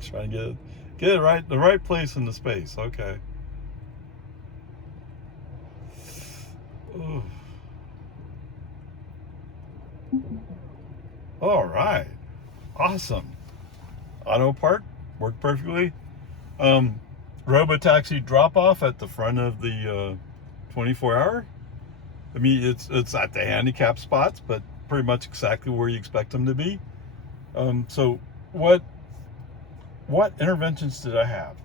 Trying to get it right, the right place in the space. Okay. Ooh. All right. Awesome. Auto park worked perfectly. Robotaxi drop off at the front of the 24-hour. I mean, it's at the handicap spots, but pretty much exactly where you expect them to be. So what interventions did I have?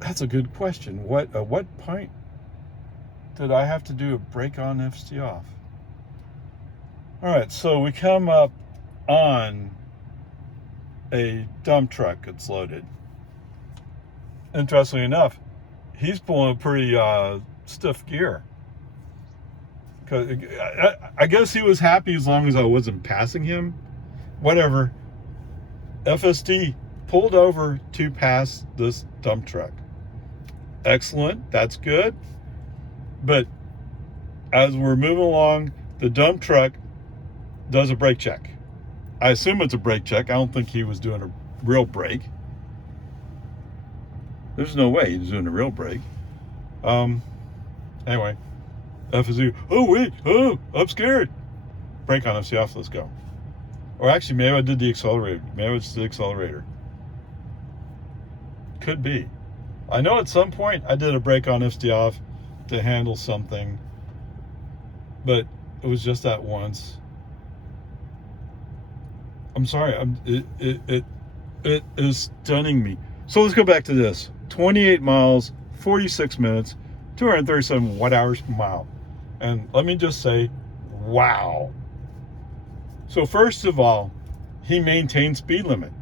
That's a good question. What point did I have to do a brake on FSD off? All right, so we come up on a dump truck that's loaded. Interestingly enough, he's pulling a pretty stiff gear. Cause I guess he was happy as long as I wasn't passing him. Whatever. FSD pulled over to pass this dump truck. Excellent, that's good. But as we're moving along, the dump truck does a brake check. I assume it's a brake check. I don't think he was doing a real brake. There's no way he was doing a real brake. Anyway, FSD, oh wait, oh, I'm scared. Brake on FSD off, let's go. Or actually, maybe I did the accelerator. Maybe it's the accelerator. Could be. I know at some point I did a brake on FSD off to handle something, but it was just that once. I'm sorry. It is stunning me. So let's go back to this. 28 miles, 46 minutes, 237 watt-hours per mile. And let me just say, wow. So first of all, he maintained speed limit.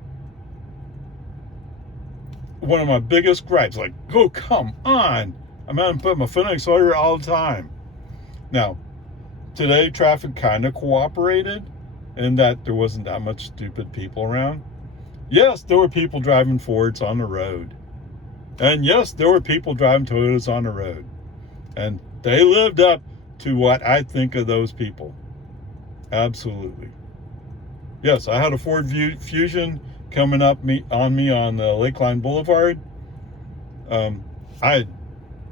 One of my biggest gripes, like, oh, come on. I'm having to put my foot on the accelerator all the time. Now, today traffic kind of cooperated in that there wasn't that much stupid people around. Yes, there were people driving Fords on the road. And yes, there were people driving Toyotas on the road. And they lived up to what I think of those people. Absolutely. Yes, I had a Ford Fusion coming up on me on the Lakeline Boulevard. I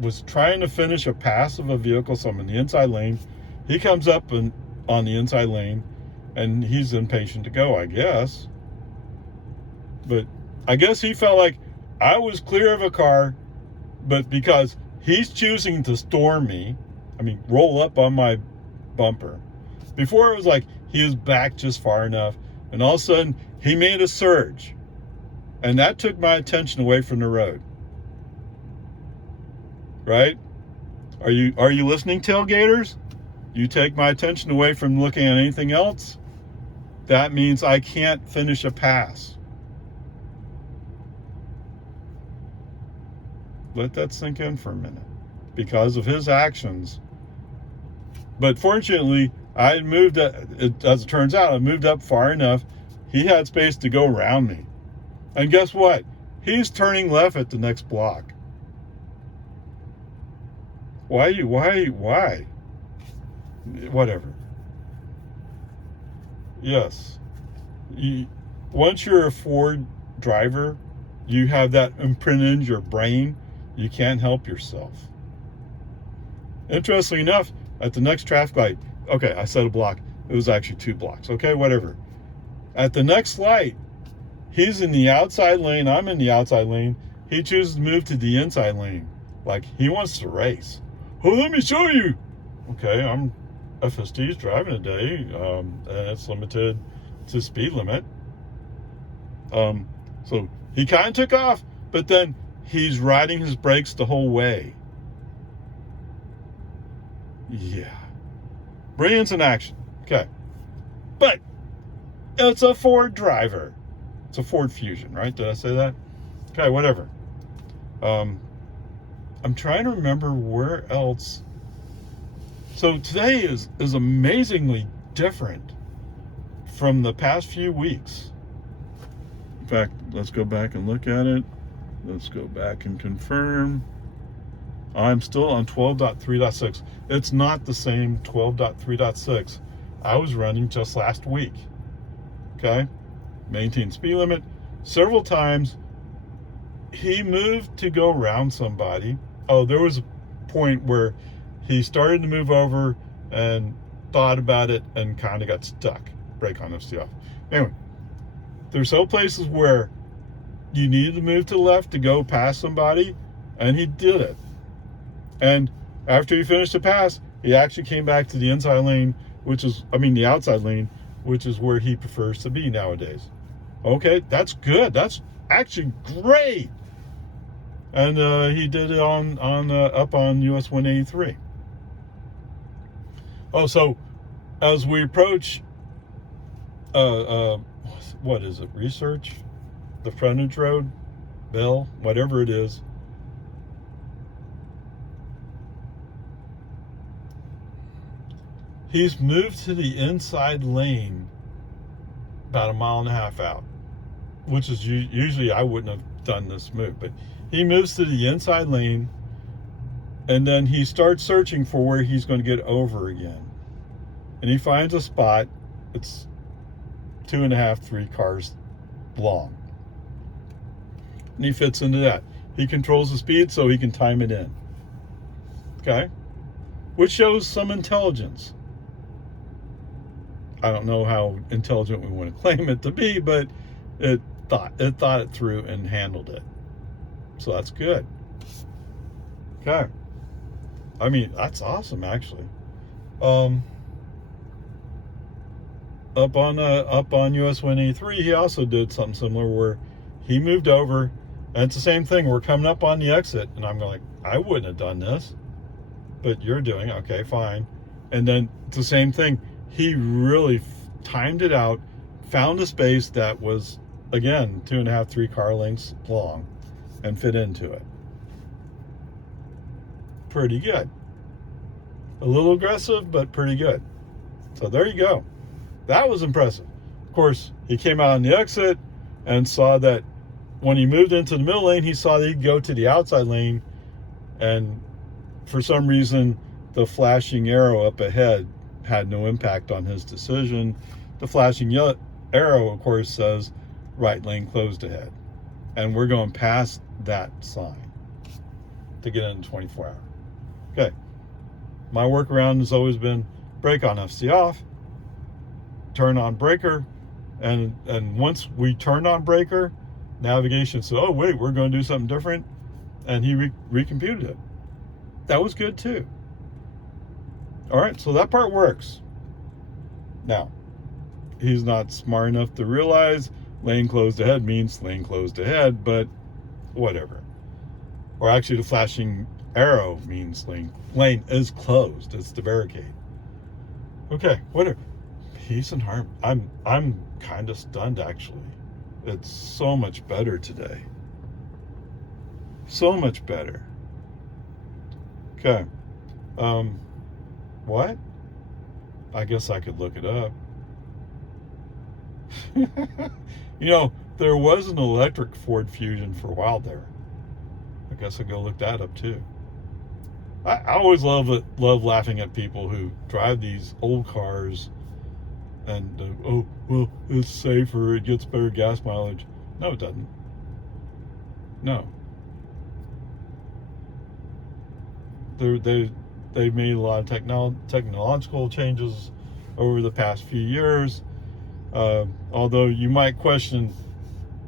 was trying to finish a pass of a vehicle, so I'm in the inside lane. He comes up on the inside lane, and he's impatient to go, I guess. But I guess he felt like I was clear of a car, but because he's choosing to storm me, I mean, roll up on my bumper. Before it was like he was back just far enough, and all of a sudden he made a surge, and that took my attention away from the road. Right? Are you listening, tailgaters? You take my attention away from looking at anything else, that means I can't finish a pass. Let that sink in for a minute. Because of his actions. But fortunately, I moved, as it turns out, I moved up far enough. He had space to go around me. And guess what? He's turning left at the next block. Why? Whatever. Yes. Once you're a Ford driver, you have that imprinted in your brain. You can't help yourself. Interestingly enough, at the next traffic light, okay, I said a block. It was actually 2 blocks. Okay, whatever. At the next light, he's in the outside lane. I'm in the outside lane. He chooses to move to the inside lane. Like, he wants to race. Oh, let me show you. Okay, I'm FSD's driving today, and it's limited to speed limit. So he kind of took off, but then he's riding his brakes the whole way. Yeah. Brilliance in action. Okay. But it's a Ford driver. It's a Ford Fusion, right? Did I say that? Okay, whatever. I'm trying to remember where else. So today is amazingly different from the past few weeks. In fact, let's go back and look at it. Let's go back and confirm. I'm still on 12.3.6. It's not the same 12.3.6 I was running just last week. Okay? Maintained speed limit. Several times, he moved to go around somebody. Oh, there was a point where he started to move over and thought about it and kind of got stuck. Brake on FSD off. Anyway, there's some places where you needed to move to the left to go past somebody, and he did it. And after he finished the pass, he actually came back to the inside lane, the outside lane, which is where he prefers to be nowadays. Okay, that's good. That's actually great. And he did it up on US 183. Oh, so as we approach, what is it? Research, the frontage road, Bell, whatever it is. He's moved to the inside lane about 1.5 miles out, which is usually I wouldn't have done this move, but he moves to the inside lane, and then he starts searching for where he's going to get over again. And he finds a spot that's 2.5, 3 cars long. And he fits into that. He controls the speed so he can time it in. Okay? Which shows some intelligence. I don't know how intelligent we want to claim it to be, but it thought it through and handled it. So that's good. Okay. I mean, that's awesome, actually. Up on US 183, he also did something similar where he moved over, and it's the same thing. We're coming up on the exit, and I'm going, I wouldn't have done this, but you're doing okay, fine. And then it's the same thing. He really timed it out, found a space that was, again, 2.5, 3 car lengths long, and fit into it. Pretty good. A little aggressive, but pretty good. So there you go. That was impressive. Of course, he came out on the exit and saw that when he moved into the middle lane, he saw that he'd go to the outside lane, and for some reason, the flashing arrow up ahead had no impact on his decision. The flashing arrow, of course, says right lane closed ahead. And we're going past that sign to get into 24 hour. Okay. My workaround has always been brake on FSD off, turn on breaker, and once we turned on breaker, navigation said, oh wait, we're going to do something different, and he recomputed it. That was good too. All right, so that part works. Now, he's not smart enough to realize lane closed ahead means lane closed ahead, but whatever. Or actually, the flashing arrow means lane is closed. It's the barricade. Okay, whatever. Peace and harmony. I'm kind of stunned, actually. It's so much better today. So much better. Okay. What? I guess I could look it up. There was an electric Ford Fusion for a while there. I guess I'll go look that up too. I always love laughing at people who drive these old cars and, oh, well, it's safer, it gets better gas mileage. No, it doesn't. No. They've made a lot of technological changes over the past few years. Although you might question,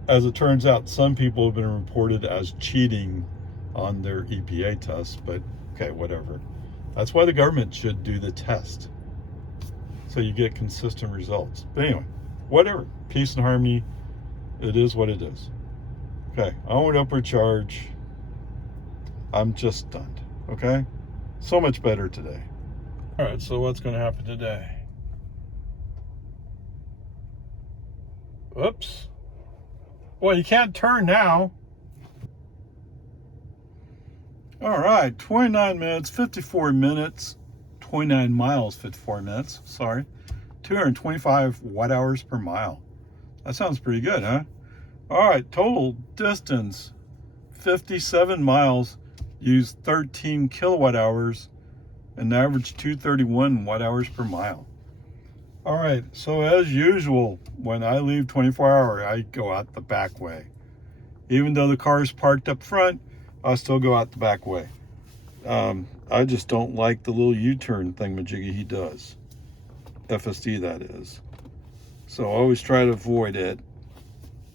as it turns out, some people have been reported as cheating on their EPA tests, but okay, whatever. That's why the government should do the test, so you get consistent results. But anyway, whatever. Peace and harmony. It is what it is. Okay, onward, upward charge. I'm just stunned. Okay, so much better today. All right, so what's going to happen today? Oops. Well, you can't turn now. All right, 29 minutes, 54 minutes, 29 miles, 54 minutes, sorry. 225 watt hours per mile. That sounds pretty good, huh? All right, total distance, 57 miles, used 13 kilowatt hours, and average 231 watt hours per mile. All right, so as usual, when I leave 24-hour, I go out the back way. Even though the car is parked up front, I still go out the back way. I just don't like the little U-turn thingamajiggy he does. FSD, that is. So I always try to avoid it.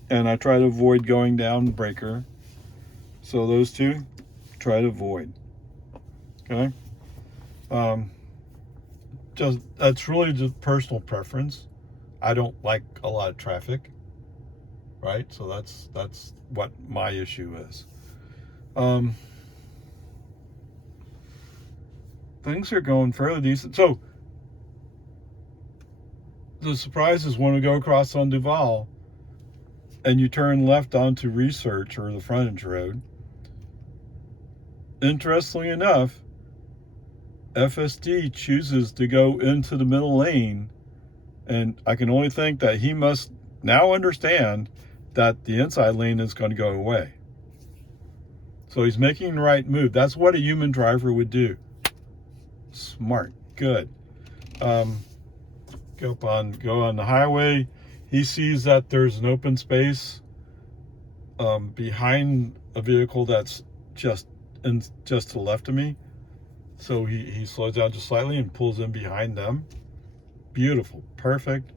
And I try to avoid going down breaker. So those two, try to avoid. Okay? That's really just personal preference. I don't like a lot of traffic. Right? So that's what my issue is. Things are going fairly decent. So the surprise is when we go across on Duval and you turn left onto Research or the frontage road. Interestingly enough, FSD chooses to go into the middle lane, and I can only think that he must now understand that the inside lane is going to go away. So he's making the right move. That's what a human driver would do. Smart. Good. Go on the highway. He sees that there's an open space behind a vehicle that's just to the left of me. So he slows down just slightly and pulls in behind them. Beautiful. Perfect.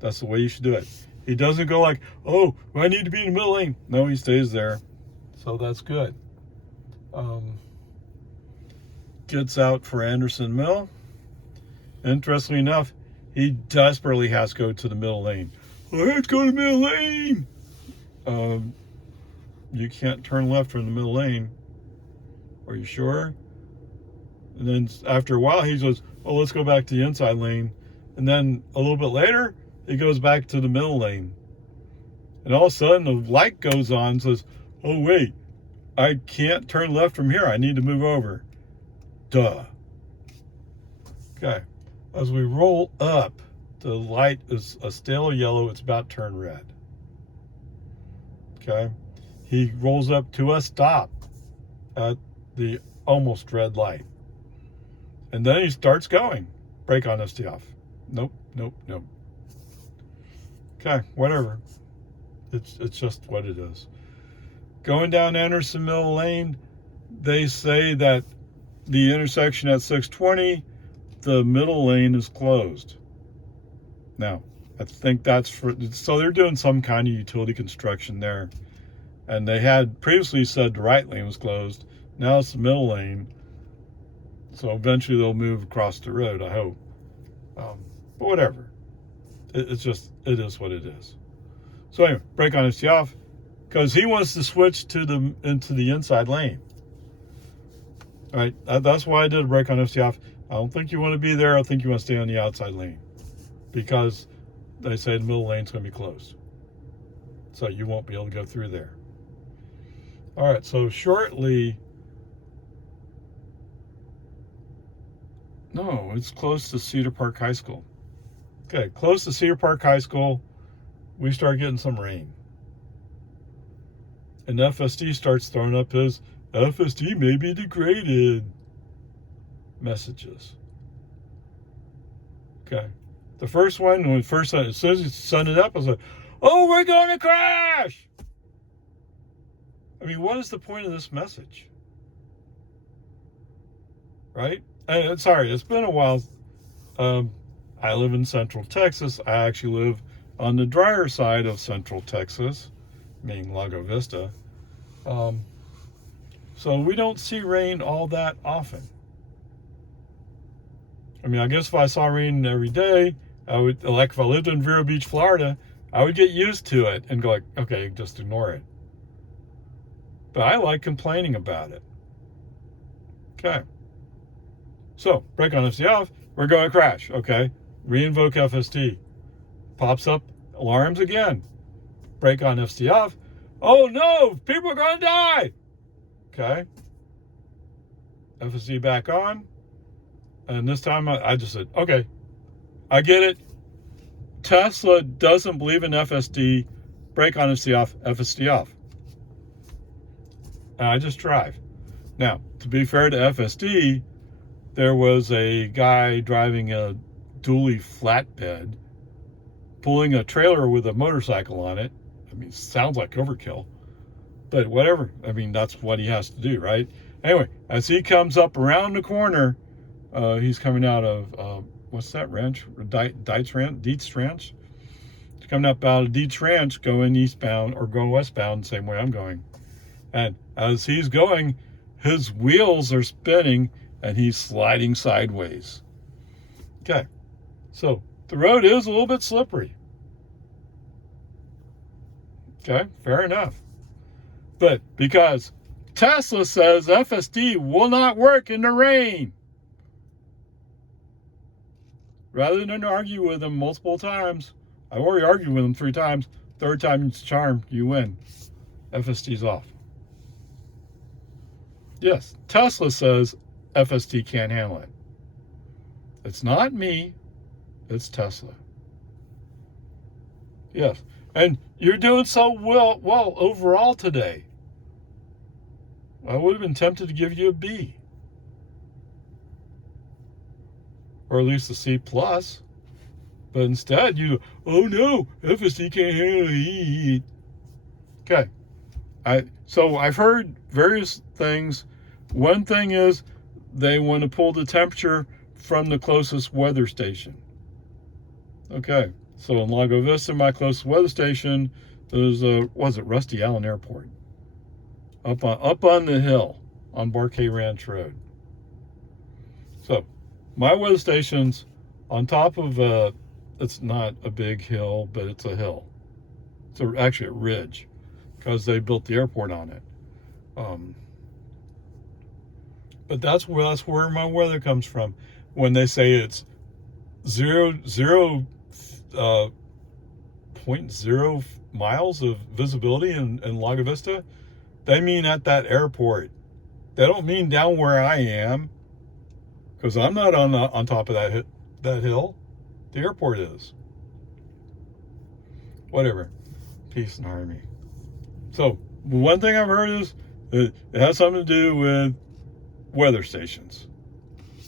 That's the way you should do it. He doesn't go like, oh, I need to be in the middle lane. No, he stays there. So that's good. Gets out for Anderson Mill. Interestingly enough, he desperately has to go to the middle lane. Let's go to the middle lane. You can't turn left from the middle lane. Are you sure? And then after a while, he goes, oh, let's go back to the inside lane. And then a little bit later, he goes back to the middle lane. And all of a sudden, the light goes on and says, oh, wait, I can't turn left from here. I need to move over. Duh. Okay. As we roll up, the light is a stale yellow. It's about to turn red. Okay. He rolls up to a stop at the almost red light. And then he starts going. Brake on, FSD off. Nope. Okay, whatever. It's just what it is. Going down Anderson Mill Lane, they say that the intersection at 620, the middle lane is closed. Now, I think so they're doing some kind of utility construction there. And they had previously said the right lane was closed. Now it's the middle lane. So eventually they'll move across the road, I hope. But whatever. It is what it is. So anyway, brake on, FSD off, because he wants to switch into the inside lane. All right, that's why I did a brake on, FSD off. I don't think you want to be there. I think you want to stay on the outside lane, because they say the middle lane's going to be closed. So you won't be able to go through there. All right, so shortly, no, it's close to Cedar Park High School. Okay, close to Cedar Park High School, we start getting some rain. And FSD starts throwing up his FSD may be degraded messages. Okay. The first one, as soon as he sent it up, I was like, oh, we're going to crash! I mean, what is the point of this message? Right? And sorry, it's been a while. I live in Central Texas. I actually live on the drier side of Central Texas, meaning Lago Vista. So we don't see rain all that often. I mean, I guess if I saw rain every day, I would, like if I lived in Vero Beach, Florida, I would get used to it and go like, okay, just ignore it. But I like complaining about it. Okay. So, brake on, FSD off. We're going to crash. Okay. Reinvoke FSD. Pops up. Alarms again. Brake on, FSD off. Oh no! People are going to die! Okay. FSD back on. And this time I just said, okay, I get it. Tesla doesn't believe in FSD. Brake on, FSD off. FSD off. And I just drive. Now, to be fair to FSD, there was a guy driving a dually flatbed, pulling a trailer with a motorcycle on it. I mean, sounds like overkill, but whatever. I mean, that's what he has to do, right? Anyway, as he comes up around the corner, he's coming out of, what's that ranch? Dietz Ranch? He's coming up out of Dietz Ranch, going eastbound or going westbound, same way I'm going. And as he's going, his wheels are spinning and he's sliding sideways. Okay, so the road is a little bit slippery. Okay, fair enough. But because Tesla says FSD will not work in the rain, rather than argue with him multiple times, I've already argued with him 3 times. Third time it's charm, you win. FSD's off. Yes, Tesla says FSD can't handle it. It's not me, it's Tesla. Yes, and you're doing so well overall today. I would have been tempted to give you a B. Or at least a C+. But instead, oh no, FSD can't handle heat. Okay. So I've heard various things. One thing is they want to pull the temperature from the closest weather station. Okay. So in Lago Vista, my closest weather station is, Rusty Allen Airport. Up on the hill on Barquet Ranch Road. So my weather station's on top of it's not a big hill, but it's a hill. It's actually a ridge because they built the airport on it. But that's where my weather comes from. When they say it's 0.0 miles of visibility in Lago Vista, they mean at that airport. They don't mean down where I am, because I'm not on top of that hill. The airport is. Whatever. Peace and harmony. So one thing I've heard is it has something to do with weather stations.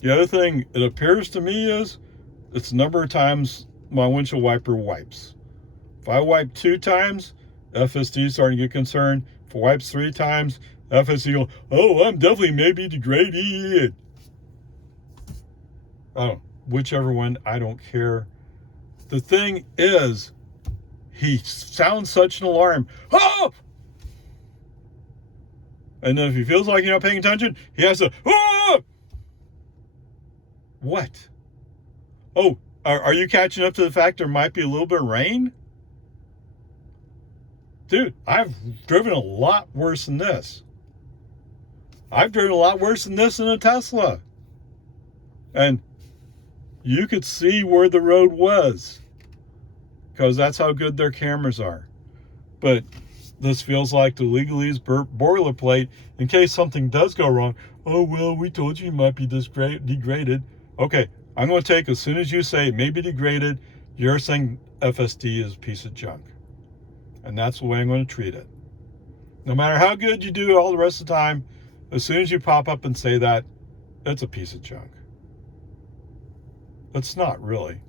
The other thing it appears to me is it's the number of times my windshield wiper wipes. If I wipe 2 times, FSD is starting to get concerned. If it wipes 3 times, FSD go, oh, I'm definitely maybe degraded. Oh, whichever one, I don't care. The thing is, he sounds such an alarm. Oh! And then if he feels like you're not paying attention, he has to, oh! What? Oh, are you catching up to the fact there might be a little bit of rain? Dude, I've driven a lot worse than this. I've driven a lot worse than this in a Tesla. And you could see where the road was, because that's how good their cameras are. But this feels like the legalese boilerplate in case something does go wrong. Oh, well, we told you might be degraded. Okay, I'm going to take, as soon as you say it may be degraded, you're saying FSD is a piece of junk. And that's the way I'm going to treat it. No matter how good you do all the rest of the time, as soon as you pop up and say that, it's a piece of junk. It's not really.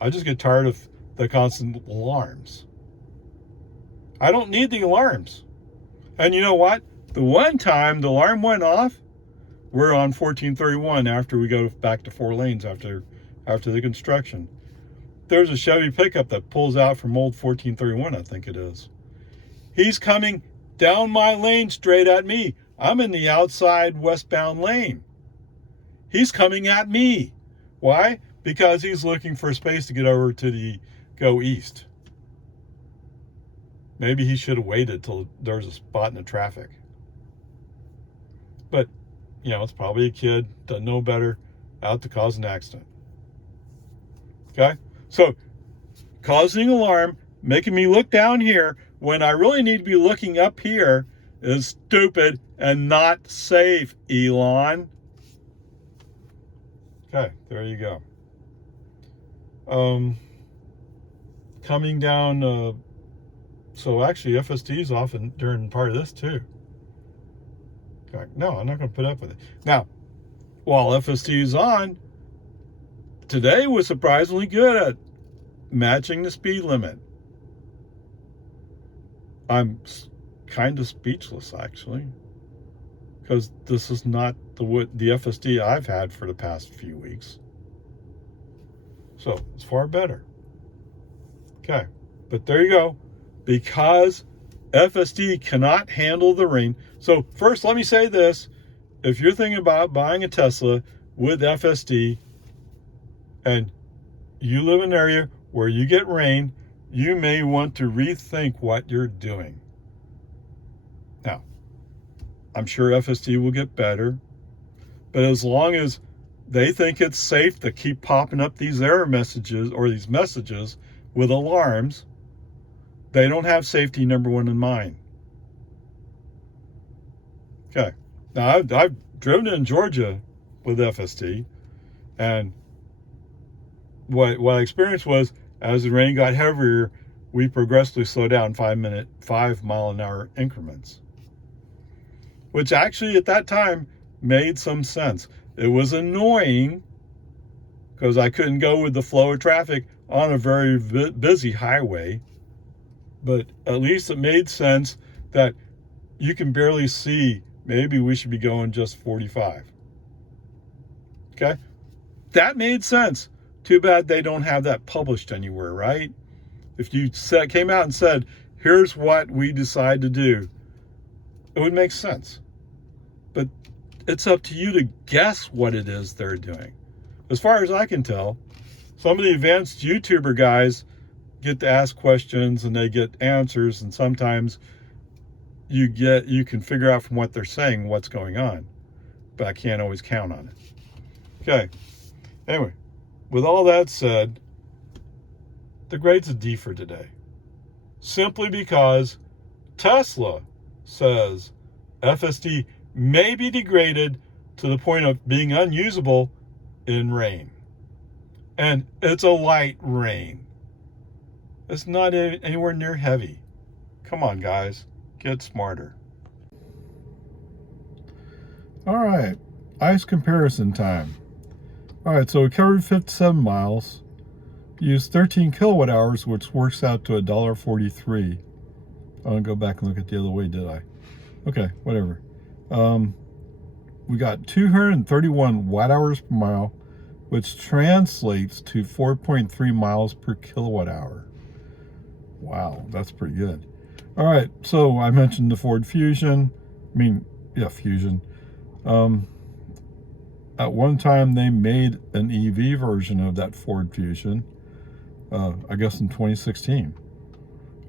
I just get tired of the constant alarms. I don't need the alarms. And you know what? The one time the alarm went off, we're on 1431 after we go back to 4 lanes after the construction. There's a Chevy pickup that pulls out from old 1431, I think it is. He's coming down my lane straight at me. I'm in the outside westbound lane. He's coming at me. Why? Because he's looking for space to get over to the go east. Maybe he should have waited till there's a spot in the traffic. But, it's probably a kid, doesn't know better, out to cause an accident. Okay? So, causing alarm, making me look down here when I really need to be looking up here is stupid and not safe, Elon. Okay, there you go. Coming down, so actually FSD is off during part of this too. Okay, no, I'm not going to put up with it. Now, while FSD is on, today was surprisingly good at matching the speed limit. I'm kind of speechless, actually, because this is not the FSD I've had for the past few weeks. So it's far better. Okay, but there you go. Because FSD cannot handle the rain. So first, let me say this. If you're thinking about buying a Tesla with FSD and you live in an area where you get rain, you may want to rethink what you're doing. Now, I'm sure FSD will get better, but as long as they think it's safe to keep popping up these error messages or these messages with alarms, they don't have safety number one in mind. Okay. Now, I've driven in Georgia with FSD, and what I experienced was, as the rain got heavier, we progressively slowed down 5 mile an hour increments, which actually at that time made some sense. It was annoying because I couldn't go with the flow of traffic on a very busy highway, but at least it made sense that you can barely see. Maybe we should be going just 45. Okay? That made sense. Too bad they don't have that published anywhere, right? If you came out and said, here's what we decide to do, it would make sense. But it's up to you to guess what it is they're doing. As far as I can tell, some of the advanced YouTuber guys get to ask questions and they get answers, and sometimes you can figure out from what they're saying what's going on, but I can't always count on it. Okay. Anyway, with all that said, the grade's a D for today. Simply because Tesla says FSD may be degraded to the point of being unusable in rain. And it's a light rain. It's not anywhere near heavy. Come on, guys. Get smarter. All right. Ice comparison time. All right, so we covered 57 miles. Used 13 kilowatt hours, which works out to $1.43. I don't go back and look at the other way, did I? Okay, whatever. We got 231 watt hours per mile, which translates to 4.3 miles per kilowatt hour. Wow, that's pretty good. All right, so I mentioned the Ford Fusion. Fusion. At one time, they made an EV version of that Ford Fusion, I guess in 2016.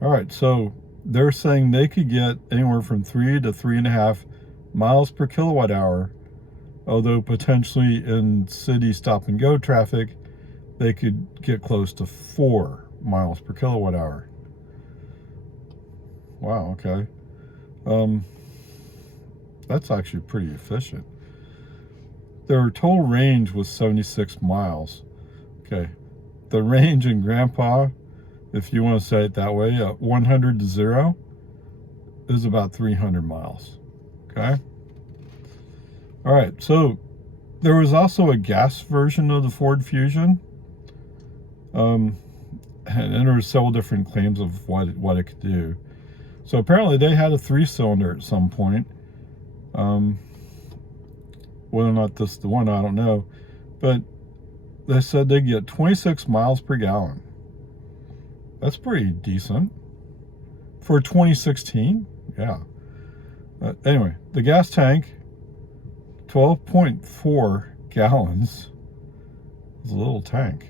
All right, so they're saying they could get anywhere from 3 to 3.5 miles per kilowatt hour, although potentially in city stop-and-go traffic, they could get close to 4 miles per kilowatt hour. Wow, okay. That's actually pretty efficient. Their total range was 76 miles. Okay. The range in Grnpa, if you want to say it that way, 100 to 0, is about 300 miles. Okay. All right. So there was also a gas version of the Ford Fusion. And there were several different claims of what it could do. So apparently they had a 3-cylinder at some point. Whether or not this is the one, I don't know. But they said they get 26 miles per gallon. That's pretty decent. For 2016, yeah. Anyway, the gas tank, 12.4 gallons. It's a little tank.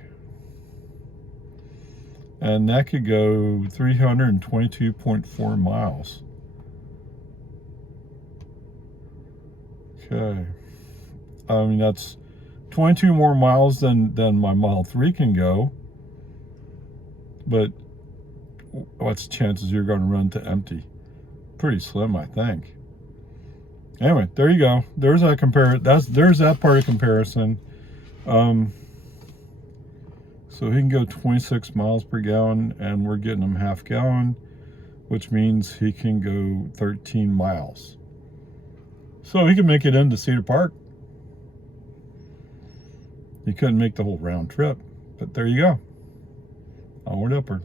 And that could go 322.4 miles. Okay. I mean, that's 22 more miles than my Model 3 can go. But what's the chances you're going to run to empty? Pretty slim, I think. Anyway, there you go. There's that there's that part of comparison. So he can go 26 miles per gallon, and we're getting him half gallon, which means he can go 13 miles. So he can make it into Cedar Park. You couldn't make the whole round trip, but there you go. Onward, upward.